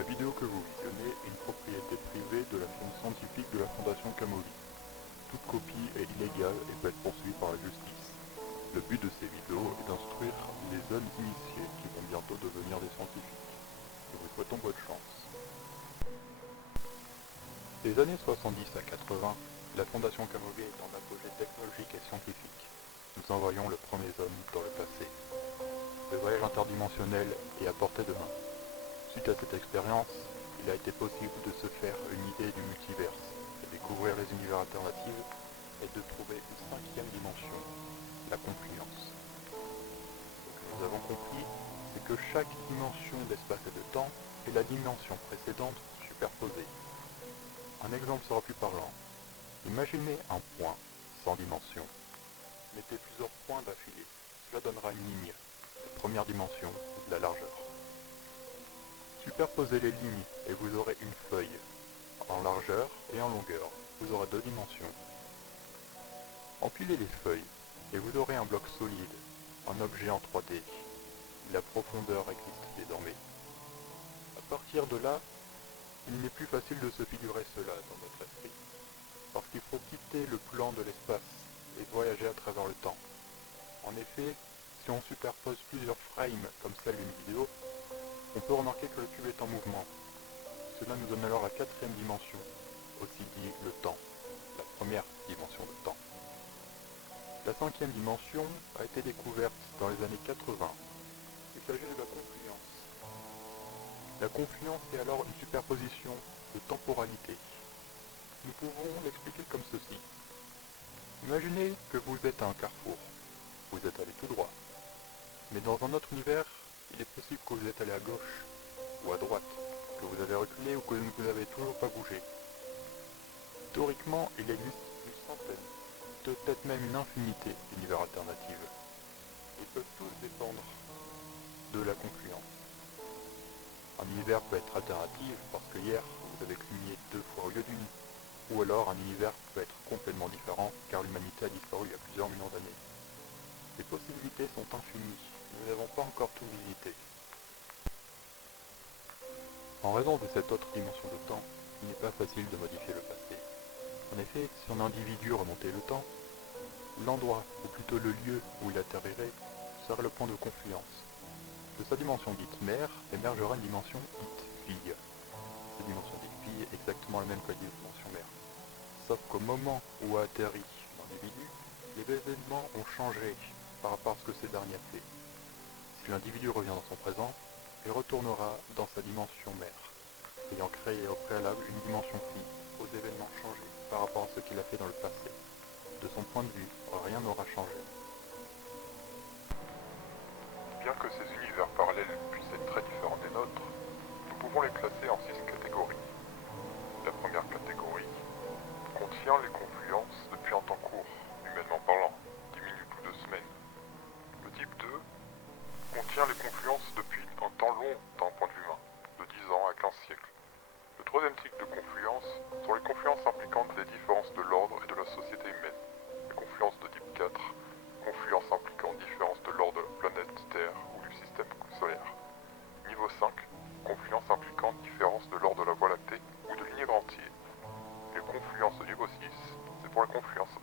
La vidéo que vous visionnez est une propriété privée de la firme scientifique de la Fondation Camoli. Toute copie est illégale et peut être poursuivie par la justice. Le but de ces vidéos est d'instruire les jeunes initiés qui vont bientôt devenir des scientifiques. Nous vous souhaitons bonne chance. Des années 70 à 80, la Fondation Camoli est en apogée technologique et scientifique. Nous envoyons le premier homme dans le passé. Le voyage interdimensionnel est à portée de main. Suite à cette expérience, il a été possible de se faire une idée du multiverse, de découvrir les univers alternatifs et de trouver une cinquième dimension, la confluence. Ce que nous avons compris, c'est que chaque dimension d'espace et de temps est la dimension précédente superposée. Un exemple sera plus parlant. Imaginez un point sans dimension. Mettez plusieurs points d'affilée. Cela donnera une ligne, la première dimension de la largeur. Superposez les lignes et vous aurez une feuille, en largeur et en longueur. Vous aurez deux dimensions. Empilez les feuilles et vous aurez un bloc solide, un objet en 3D. La profondeur existe désormais. À partir de là, il n'est plus facile de se figurer cela dans notre esprit, parce qu'il faut quitter le plan de l'espace et voyager à travers le temps. En effet, si on superpose plusieurs frames comme celle d'une vidéo, on peut remarquer que le cube est en mouvement. Cela nous donne alors la quatrième dimension, aussi dit le temps, la première dimension de temps. La cinquième dimension a été découverte dans les années 80. Il s'agit de la confluence. La confluence est alors une superposition de temporalité. Nous pouvons l'expliquer comme ceci. Imaginez que vous êtes à un carrefour. Vous êtes allé tout droit. Mais dans un autre univers, il est possible que vous êtes allé à gauche ou à droite, que vous avez reculé ou que vous n'avez toujours pas bougé. Théoriquement, il existe une centaine, peut-être même une infinité d'univers alternatifs. Ils peuvent tous dépendre de la confluence. Un univers peut être alternatif parce que hier, vous avez cligné 2 fois au lieu d'une. Ou alors un univers peut être complètement différent car l'humanité a disparu il y a plusieurs millions d'années. Les possibilités sont infinies, nous n'avons pas encore tout visité. En raison de cette autre dimension de temps, il n'est pas facile de modifier le passé. En effet, si un individu remontait le temps, l'endroit, ou plutôt le lieu où il atterrirait, serait le point de confluence. De sa dimension dite mère émergera une dimension dite fille. Cette dimension dite fille est exactement la même que la dimension mère. Sauf qu'au moment où a atterri l'individu, les événements ont changé par rapport à ce que ce dernier a fait. Si l'individu revient dans son présent, il retournera dans sa dimension mère, ayant créé au préalable une dimension fille aux événements changés par rapport à ce qu'il a fait dans le passé. De son point de vue, rien n'aura changé. Bien que ces univers parallèles puissent être très différents des nôtres, nous pouvons les classer en 6 catégories. La première catégorie contient les confluences depuis un temps court, humainement parlant, 10 minutes ou 2 semaines. Le type 2 contient les confluences depuis un temps long d'un point de vue humain, de 10 ans à 15 siècles. Le troisième type de confluence sont les confluences impliquant des différences de l'ordre et de la société humaine. Les confluences de type 4, confluences impliquant différences de l'ordre de la planète Terre ou du système solaire. Niveau 5, confluences impliquant différences de l'ordre de la Voie lactée ou de l'univers entier. Les confluences de niveau 6, c'est pour les confluences